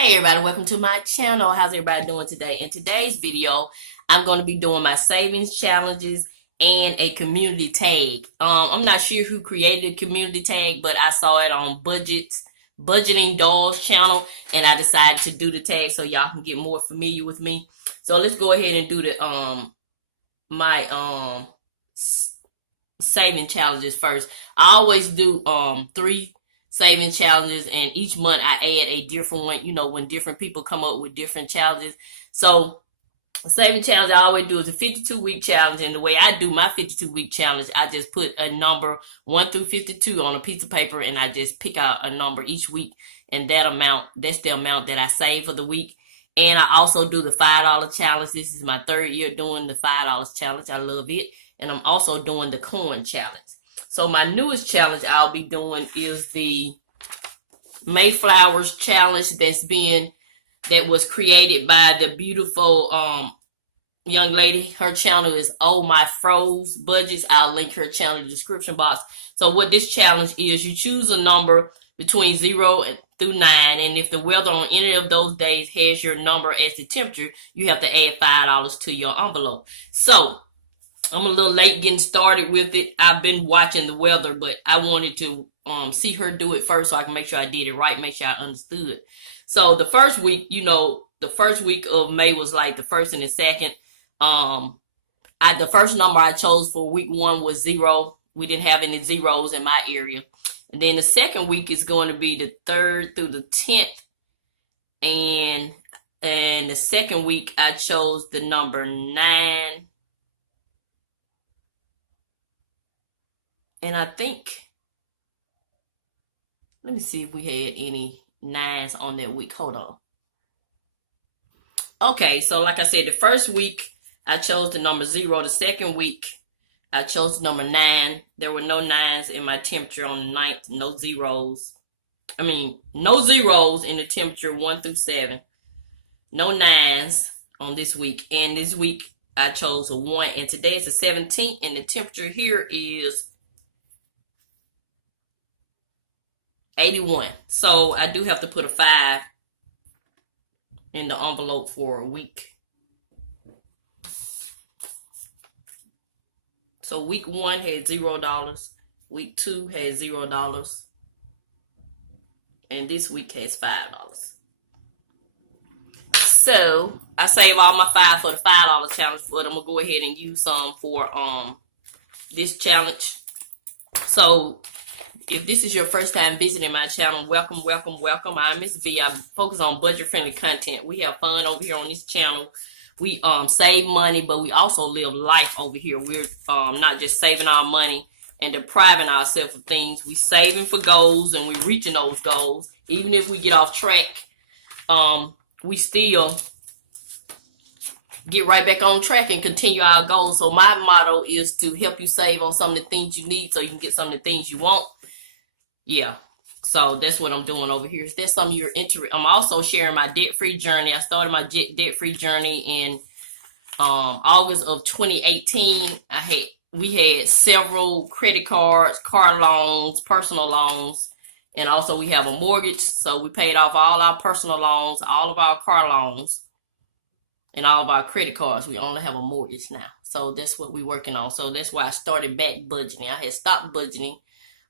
Hey everybody, welcome to my channel. How's everybody doing today? In today's video, I'm going to be doing my savings challenges and a community tag. I'm not sure who created a community tag, but I saw it on Budgeting Dolls channel, and I decided to do the tag so y'all can get more familiar with me. So let's go ahead and do the my saving challenges first. I always do 3 saving challenges, and each month I add a different one, when different people come up with different challenges. So saving challenge I always do is a 52-week challenge, and the way I do my 52-week challenge, I just put a number 1 through 52 on a piece of paper, and I just pick out a number each week, and that's the amount that I save for the week. And I also do the $5 challenge. This is my 3rd year doing the $5 challenge. I love it. And I'm also doing the coin challenge. So my newest challenge I'll be doing is the Mayflowers challenge that was created by the beautiful young lady. Her channel is Oh My Froze Budgets. I'll link her channel in the description box. So what this challenge is, you choose a number between 0 through 9, and if the weather on any of those days has your number as the temperature, you have to add $5 to your envelope. So I'm a little late getting started with it. I've been watching the weather, but I wanted to see her do it first so I can make sure I did it right, make sure I understood. So the first week, the first week of May was like the 1st and the 2nd. The first number I chose for week 1 was 0. We didn't have any zeros in my area. And then the second week is going to be the 3rd through the 10th. And the second week I chose the number 9. And I think, let me see if we had any 9s on that week. Hold on. Okay, so like I said, the first week I chose the number 0. The second week I chose the number 9. There were no 9s in my temperature on the 9th. No zeros. No zeros in the temperature 1 through 7. No 9s on this week. And this week I chose a 1. And today is the 17th, and the temperature here is 81. So I do have to put a 5 in the envelope for a week. So week 1 had $0. Week 2 had $0. And this week has $5. So I save all my 5 for the $5 challenge, but I'm gonna go ahead and use some for this challenge. So if this is your first time visiting my channel, welcome. I'm Mrs Vee. I focus on budget-friendly content. We have fun over here on this channel. We save money, but we also live life over here. We're not just saving our money and depriving ourselves of things. We saving for goals, and we're reaching those goals. Even if we get off track, we still get right back on track and continue our goals. So my motto is to help you save on some of the things you need so you can get some of the things you want. Yeah, so that's what I'm doing over here. If there's something you're interested, I'm also sharing my debt-free journey. I started my debt-free journey in August of 2018. We had several credit cards, car loans, personal loans, and also we have a mortgage. So we paid off all our personal loans, all of our car loans, and all of our credit cards. We only have a mortgage now. So that's what we're working on. So that's why I started back budgeting. I had stopped budgeting,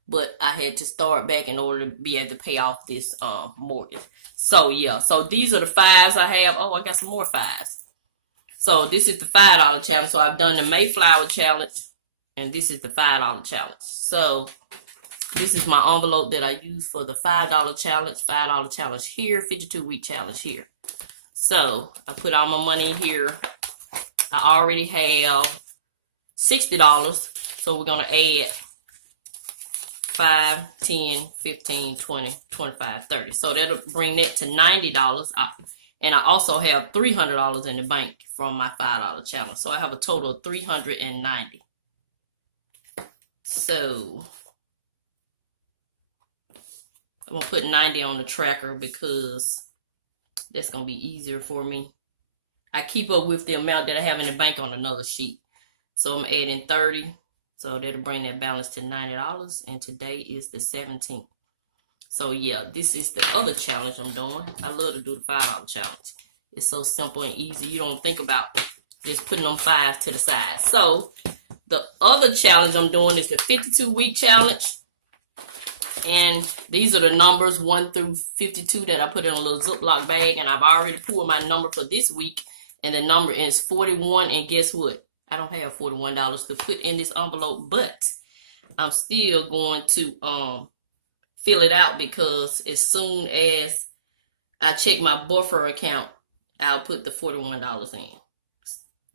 but I had to start back in order to be able to pay off this mortgage. So yeah, so these are the 5s I have. Oh, I got some more 5s. So this is the $5 challenge. So I've done the Mayflower challenge, and this is the $5 challenge. So this is my envelope that I use for the $5 challenge. $5 challenge here, 52-week challenge here. So I put all my money here. I already have $60. So we're going to add 5, 10, 15, 20, 25, 30. So that'll bring that to $90. And I also have $300 in the bank from my $5 challenge. So I have a total of $390. So I'm going to put 90 on the tracker because that's going to be easier for me. I keep up with the amount that I have in the bank on another sheet. So I'm adding 30. So that'll bring that balance to $90. And today is the 17th. So yeah, this is the other challenge I'm doing. I love to do the $5 challenge. It's so simple and easy. You don't think about just putting them 5 to the side. So the other challenge I'm doing is the 52-week challenge. And these are the numbers 1 through 52 that I put in a little Ziploc bag. And I've already pulled my number for this week. And the number is 41. And guess what? I don't have $41 to put in this envelope. But I'm still going to fill it out, because as soon as I check my buffer account, I'll put the $41 in.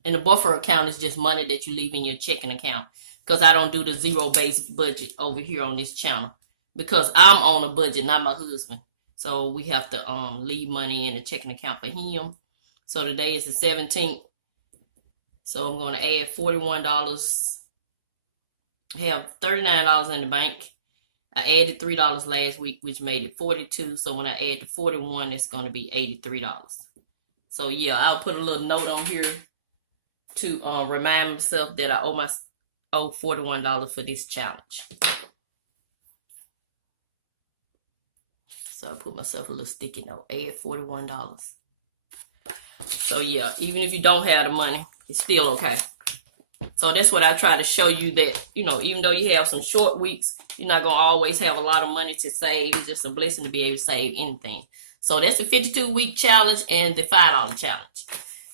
And the buffer account is just money that you leave in your checking account, because I don't do the zero-based budget over here on this channel, because I'm on a budget, not my husband. So we have to leave money in the checking account for him. So today is the 17th. So I'm going to add $41. I have $39 in the bank. I added $3 last week, which made it 42. So when I add the 41, it's going to be $83. So yeah, I'll put a little note on here to remind myself that I owe $41 for this challenge. So I put myself a little sticky note, add $41. So yeah, even if you don't have the money, it's still okay. So that's what I try to show you, that, you know, even though you have some short weeks, you're not going to always have a lot of money to save. It's just a blessing to be able to save anything. So that's the 52-week challenge and the $5 challenge.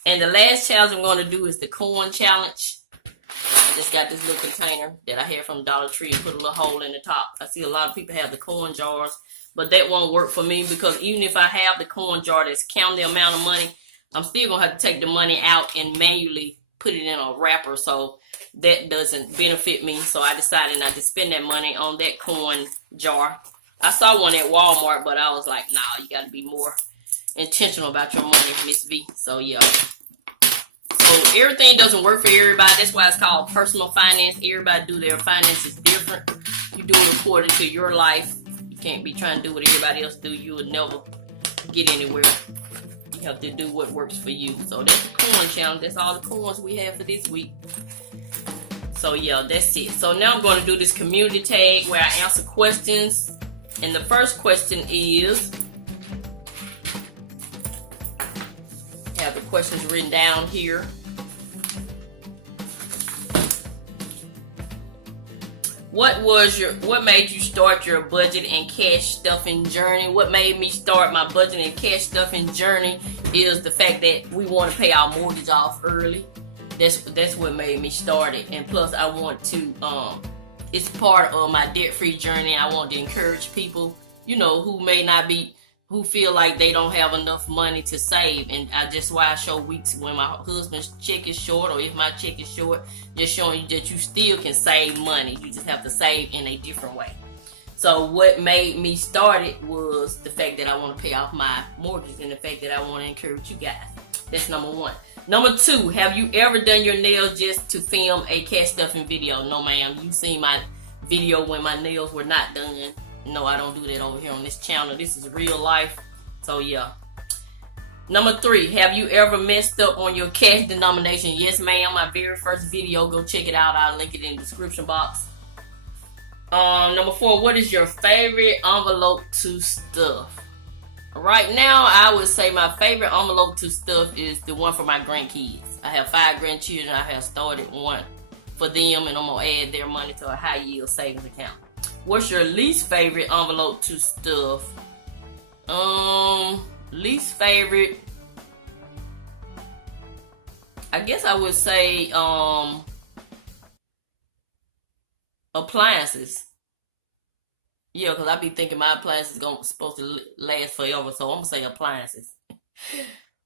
And the last challenge I'm going to do is the corn challenge. I just got this little container that I had from Dollar Tree and put a little hole in the top. I see a lot of people have the corn jars, but that won't work for me, because even if I have the corn jar that's counting the amount of money, I'm still going to have to take the money out and manually put it in a wrapper, so that doesn't benefit me. So I decided not to spend that money on that corn jar. I saw one at Walmart, but I was like, nah, you got to be more intentional about your money, Miss V. So yeah. So everything doesn't work for everybody. That's why it's called personal finance. Everybody do their finances different. You do it according to your life. You can't be trying to do what everybody else do. You will never get anywhere. You have to do what works for you. So that's the corn challenge. That's all the corns we have for this week. So yeah, that's it. So now I'm going to do this community tag where I answer questions. And the first question is, I have the questions written down here. What made you start your budget and cash stuffing journey? What made me start my budget and cash stuffing journey is the fact that we want to pay our mortgage off early. That's what made me start it. And plus I want to, it's part of my debt-free journey. I want to encourage people, you know, who feel like they don't have enough money to save. And that's why I show weeks when my husband's check is short, or if my check is short, just showing you that you still can save money. You just have to save in a different way. So what made me start it was the fact that I want to pay off my mortgage, and the fact that I want to encourage you guys. That's number one. Number two, have you ever done your nails just to film a cash stuffing video? No, ma'am. You seen my video when my nails were not done. No, I don't do that over here on this channel. This is real life. So yeah. Number three, have you ever messed up on your cash denomination? Yes, ma'am. My very first video, go check it out. I'll link it in the description box. Number four, what is your favorite envelope to stuff? Right now, I would say my favorite envelope to stuff is the one for my grandkids. I have 5 grandchildren. I have started one for them, and I'm going to add their money to a high yield savings account. What's your least favorite envelope to stuff? Least favorite, I guess I would say appliances. Yeah, because I be thinking my appliances supposed to last forever, so I'm gonna say appliances.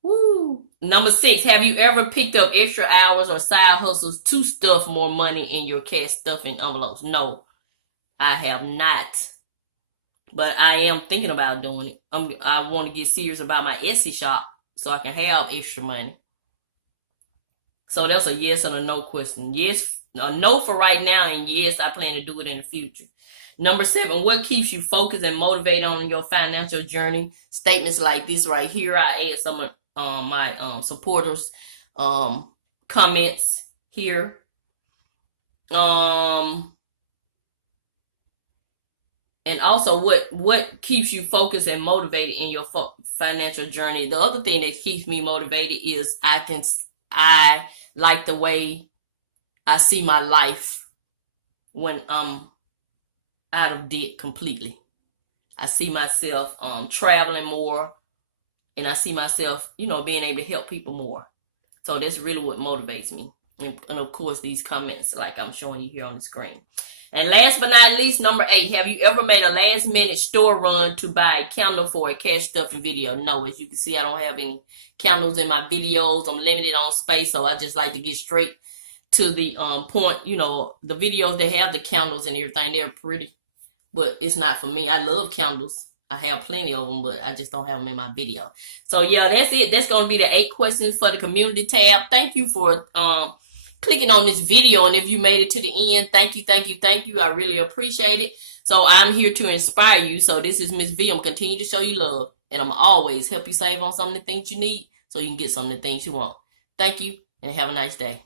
Woo. Number 6, have you ever picked up extra hours or side hustles to stuff more money in your cash stuffing envelopes? No, I have not. But I am thinking about doing it. I want to get serious about my Etsy shop so I can have extra money. So that's a yes and a no question. Yes, a no for right now, and yes, I plan to do it in the future. Number 7, what keeps you focused and motivated on your financial journey? Statements like this right here. I add some of my supporters' comments here. And also, what keeps you focused and motivated in your financial journey? The other thing that keeps me motivated is I like the way I see my life when I'm out of debt completely. I see myself traveling more, and I see myself, being able to help people more. So that's really what motivates me. And of course, these comments, like I'm showing you here on the screen. And last but not least, number 8, have you ever made a last minute store run to buy a candle for a cash stuffing video? No, as you can see, I don't have any candles in my videos. I'm limited on space, so I just like to get straight to the point. The videos that have the candles and everything, they're pretty, but it's not for me. I love candles. I have plenty of them, but I just don't have them in my video. So yeah, that's it. That's going to be the 8 questions for the community tab. Thank you for clicking on this video, and if you made it to the end, thank you. I really appreciate it. So I'm here to inspire you. So this is Mrs Vee. I'm continue to show you love, and I'm always help you save on some of the things you need so you can get some of the things you want. Thank you, and have a nice day.